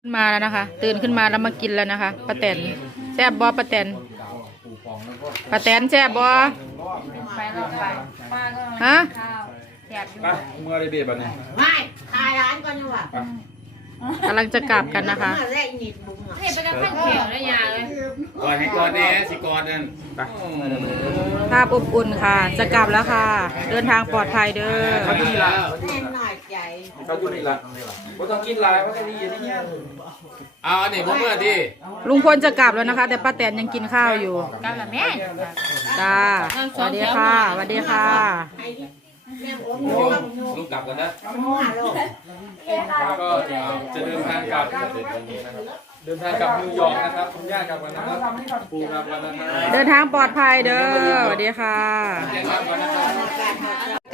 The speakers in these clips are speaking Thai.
ขึ้นมาแล้วนะคะ ตื่นขึ้นมาแล้วมากินแล้วนะคะป้าแตนแซ่บบอป้าแตนป้าแตนแซ่บบอไปรอบไปป้าก็ฮะข้าวแจกอยู่ไปเมื่อไรเบียบันเนี่ยไม่ขายร้านก่อนดีกว่ากำลังจะกลับกันนะคะเมื่อแรกนิดบุ้งอะให้ไปกันข้างเขียวแล้วยาเลยก่อนให้ก่อนแน่สิก่อนนั่นภาพอบอุ่นค่ะ จะกลับแล้วค่ะ เดินทางปลอดภัยเด้อ เขาอยู่นี่ละแน่นหน่อยใจเขาอยู่นี่ละว่าต้องกินลายว่าจะดีอย่างนี้เอาอันนี้ผมเมื่อที่ลุงพลจะกลับแล้วนะคะ แต่ป้าแตนยังกินข้าวอยู่กันละแม่จ้าสวัสดีค่ะสวัสดีค่ะแม่ผมหนูกับหนูลุงกลับกันนะหัวโลกก็จะเดินทางกลับเดินทางกลับนิวยอร์กนะครับคุณย่ากลับกันนะครับปูกลับกันนะครับเดินทางปลอดภัยเด้อสวัสดีค่ะ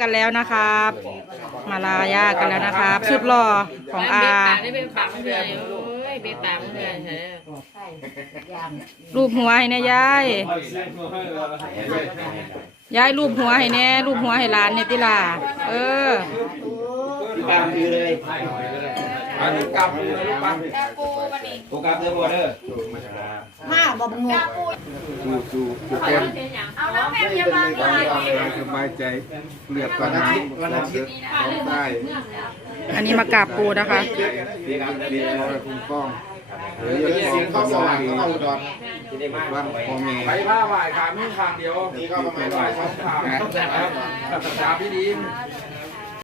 กันแล้วนะครับ มาลาย่ากันแล้วนะครับชุดหล่อของอาได้เป็นปากเพื่อนโอ้ยเป็นปากเพื่อนเฮ้ยรูปหัวให้แน่ยาย ยายรูปหัวให้แน่รูปหัวให้หลานเนี่ยติล่ะเออตามคือเลยอันนี้กลับเลยลูกปังปูบันนี้ผมกลับเดือบัวเด้อมาบ่งง สู่สู่สู่เต็มเอาแล้วแม่ยาบาลตอนนี้เอาสบายใจเลือกวันอาทิตย์วันอาทิตย์ได้อันนี้มากราบปูนะคะเรียนเรียนรอยคุ้มครองหรือยังของเข้าสว่างเข้าอุดรบ้านพ่อแม่ไปผ้าไหวขามีทางเดียวนี่ก็ประมาณไหวสองทางนะครับดาพี่ดีม